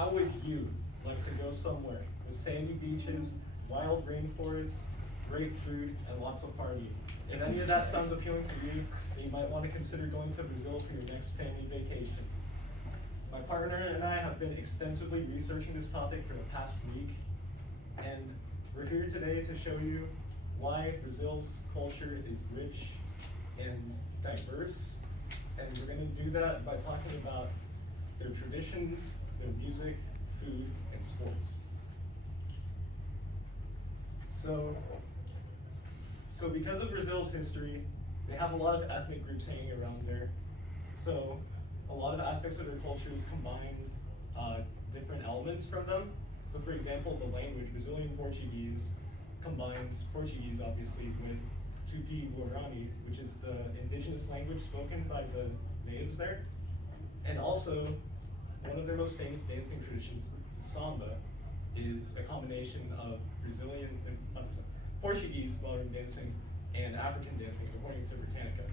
how would you like to go somewhere with sandy beaches, wild rainforests, great food, and lots of partying? If any of that sounds appealing to you, then you might want to consider going to Brazil for your next family vacation. My partner and I have been extensively researching this topic for the past week, and we're here today to show you why Brazil's culture is rich and diverse, and we're going to do that by talking about their traditions, their music, food, and sports. So because of Brazil's history, they have a lot of ethnic groups hanging around there. So a lot of aspects of their cultures combine different elements from them. So for example, the language, Brazilian Portuguese, combines Portuguese obviously with Tupi-Guarani, which is the indigenous language spoken by the natives there. And also, one of their most famous dancing traditions, samba, is a combination of Portuguese ballroom dancing and African dancing, according to Britannica.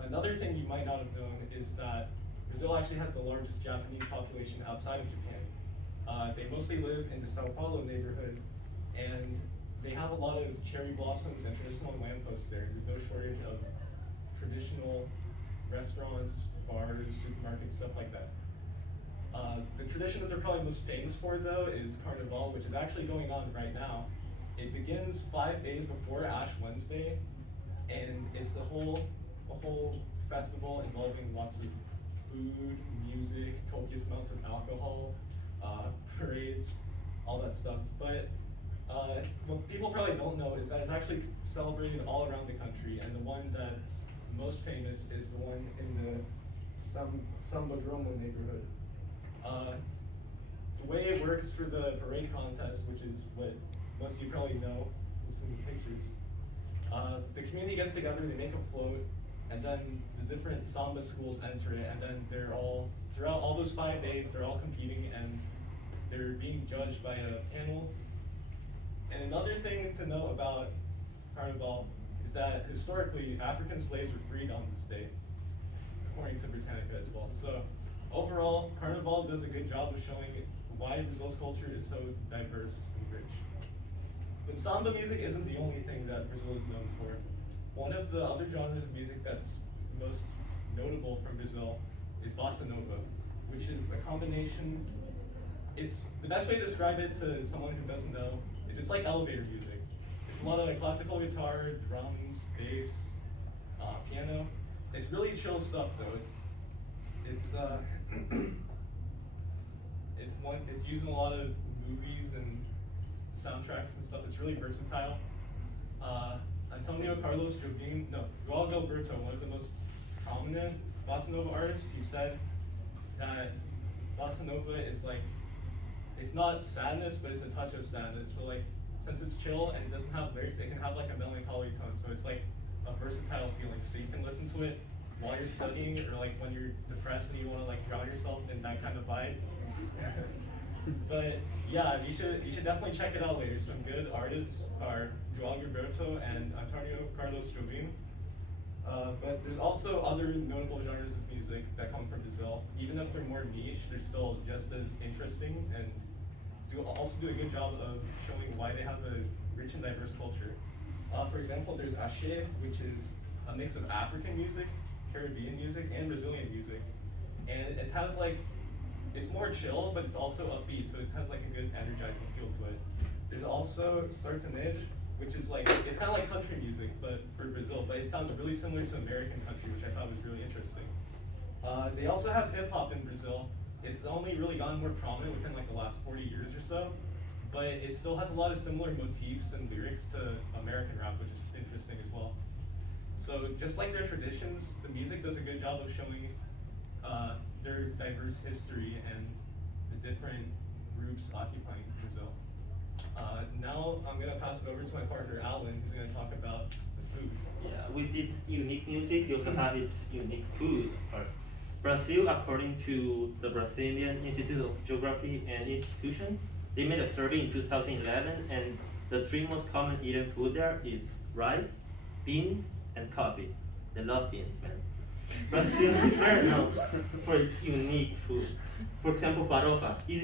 Another thing you might not have known is that Brazil actually has the largest Japanese population outside of Japan. They mostly live in the Sao Paulo neighborhood, and they have a lot of cherry blossoms and traditional lampposts there. There's no shortage of traditional restaurants, bars, supermarkets, stuff like that. The tradition that they're probably most famous for, though, is Carnival, which is actually going on right now. It begins 5 days before Ash Wednesday, and it's a whole festival involving lots of food, music, copious amounts of alcohol, parades, all that stuff. But what people probably don't know is that it's actually celebrated all around the country, and the one that's most famous is the one in the Sambadromo neighborhood. The way it works for the parade contest, which is what most of you probably know from seeing the pictures, the community gets together, they make a float, and then the different samba schools enter it, and then they're all, throughout all those 5 days, they're all competing, and they're being judged by a panel. And another thing to know about Carnival is that historically, African slaves were freed on this day, according to Britannica as well. So overall, Carnival does a good job of showing why Brazil's culture is so diverse and rich. But samba music isn't the only thing that Brazil is known for. One of the other genres of music that's most notable from Brazil is bossa nova, which is a combination. It's the best way to describe it to someone who doesn't know is it's like elevator music. It's a lot of like classical guitar, drums, bass, piano. It's really chill stuff though. It's used in a lot of movies and soundtracks and stuff. It's really versatile. Antonio Carlos Jobim, no, João Gilberto, one of the most prominent bossa nova artists, he said that bossa nova is like, it's not sadness, but it's a touch of sadness. So like, since it's chill and it doesn't have lyrics, it can have like a melancholy tone. So it's like a versatile feeling. So you can listen to it while you're studying, or like when you're depressed and you want to like drown yourself in that kind of vibe. But yeah, you should definitely check it out later. Some good artists are João Gilberto and Antonio Carlos Jobim. But there's also other notable genres of music that come from Brazil. Even if they're more niche, they're still just as interesting and also do a good job of showing why they have a rich and diverse culture. For example, there's axé, which is a mix of African music, Caribbean music, and Brazilian music. And it has like, it's more chill, but it's also upbeat, so it has like a good energizing feel to it. There's also sertanejo, which is like, it's kind of like country music, but for Brazil, but it sounds really similar to American country, which I thought was really interesting. They also have hip hop in Brazil. It's only really gotten more prominent within like the last 40 years or so, but it still has a lot of similar motifs and lyrics to American rap, which is interesting as well. So just like their traditions, the music does a good job of showing their diverse history and the different groups occupying Brazil. Now I'm gonna pass it over to my partner Alan, who's gonna talk about the food. Yeah, with this unique music, you also have its unique food, of course. Brazil, according to the Brazilian Institute of Geography and Institution, they made a survey in 2011, and the three most common eaten food there is rice, beans, and coffee. They love beans, man. Brazil is very known for its unique food. For example, farofa. It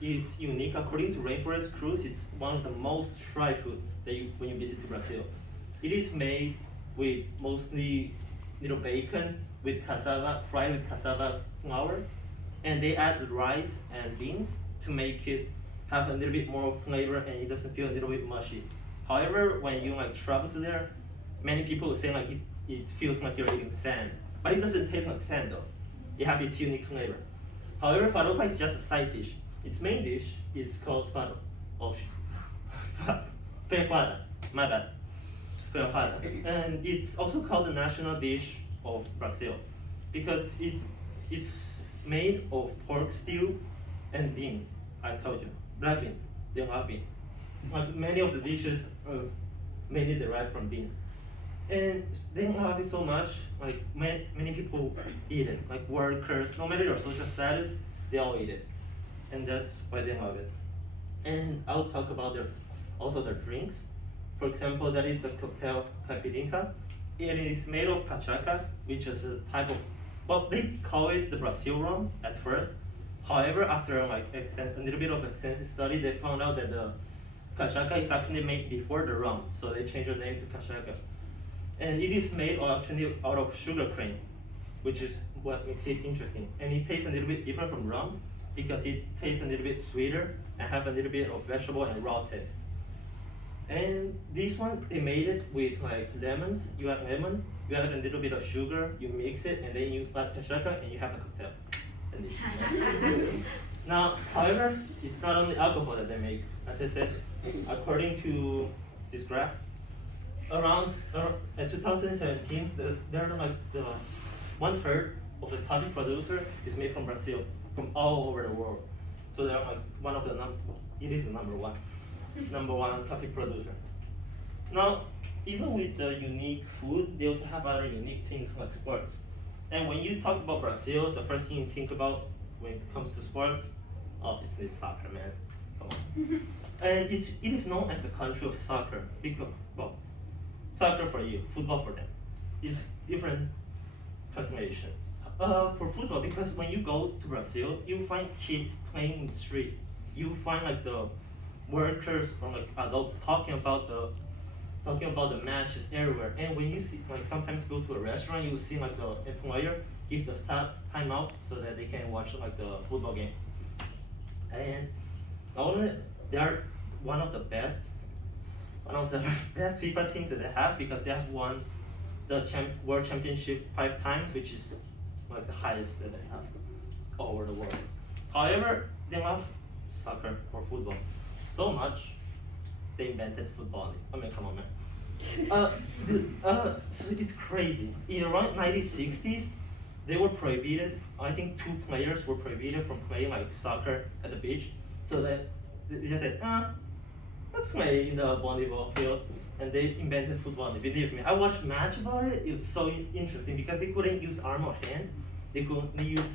is unique according to Rainforest Cruise. It's one of the most tried foods that when you visit to Brazil. It is made with mostly little bacon with cassava, fried with cassava flour, and they add rice and beans to make it have a little bit more flavor and it doesn't feel a little bit mushy. However, when you like travel to there, many people will say like it feels like you're eating sand, but it doesn't taste like sand though. It has its unique flavor. However, farofa is just a side dish. Its main dish is called faro. Oh, feijoada. My bad. Feijoada. And it's also called the national dish of Brazil because it's made of pork stew and beans. I told you, black beans. They love beans. Like many of the dishes are mainly derived from beans. And they love it so much, like many people eat it, like workers, no matter your social status, they all eat it. And that's why they love it. And I'll talk about also their drinks. For example, that is the cocktail caipirinha. It is made of cachaca, which is a type of, well, they call it the Brazil rum at first. However, after like a little bit of extensive study, they found out that the cachaca is actually made before the rum, so they changed the name to cachaca. And it is made actually out of sugar cane, which is what makes it interesting. And it tastes a little bit different from rum because it tastes a little bit sweeter and have a little bit of vegetable and raw taste. And this one, they made it with like lemons. You add lemon, you add a little bit of sugar, you mix it, and then you add cachaca, and you have a cocktail. Now, however, it's not only alcohol that they make. As I said, according to this graph, around 2017, they're like the 1/3 of the coffee producer is made from Brazil, from all over the world. So they're like one of the it is the number one coffee producer. Now, even with the unique food, they also have other unique things like sports. And when you talk about Brazil, the first thing you think about when it comes to sports, obviously soccer, man. Come on. And it is known as the country of soccer because, well, soccer for you, football for them. It's different translations. For football, because when you go to Brazil, you find kids playing in the streets. You find like the workers or like adults talking about the matches everywhere. And when you see like sometimes go to a restaurant, you will see like the employer give the staff time out so that they can watch like the football game. And not only they are one of the best FIFA teams that they have because they have won the World Championship 5 times, which is like the highest that they have all over the world. However, they love soccer or football so much they invented football. I mean, come on, man. So it's crazy. In around 1960s, they were prohibited. I think 2 players were prohibited from playing like soccer at the beach. So that they just said, let's play in the volleyball field. And they invented football. And believe me, I watched a match about it. It's so interesting because they couldn't use arm or hand. They could only use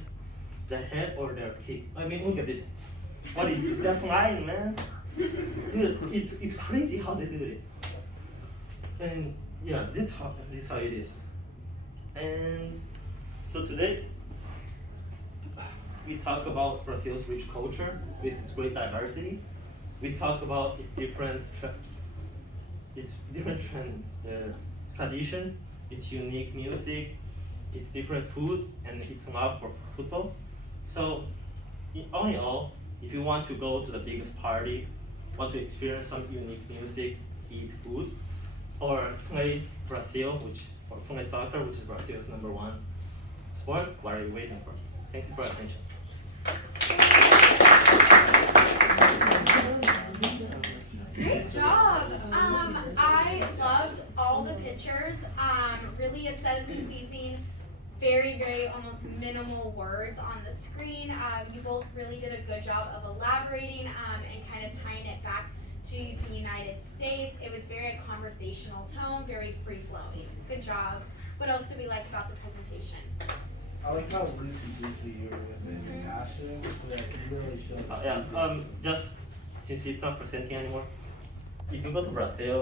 the head or their kick. I mean, look at this. What is this? They're flying, man. Dude, it's crazy how they do it. And yeah, this how it is. And so today we talk about Brazil's rich culture with its great diversity. We talk about its different traditions, its unique music, its different food, and its love for football. So, all in all, if you want to go to the biggest party, want to experience some unique music, eat food, or play Brazil, or play soccer, which is Brazil's #1 sport, what are you waiting for? Thank you for your attention. Great job. I loved all the pictures. Really aesthetically pleasing. Very, very almost minimal words on the screen. You both really did a good job of elaborating and kind of tying it back to the United States. It was very conversational tone, very free-flowing. Good job. What else did we like about the presentation? I like how loosey-goosey you were with it, your passion, that you really showed. Just since it's not presenting anymore, if you go to Brazil,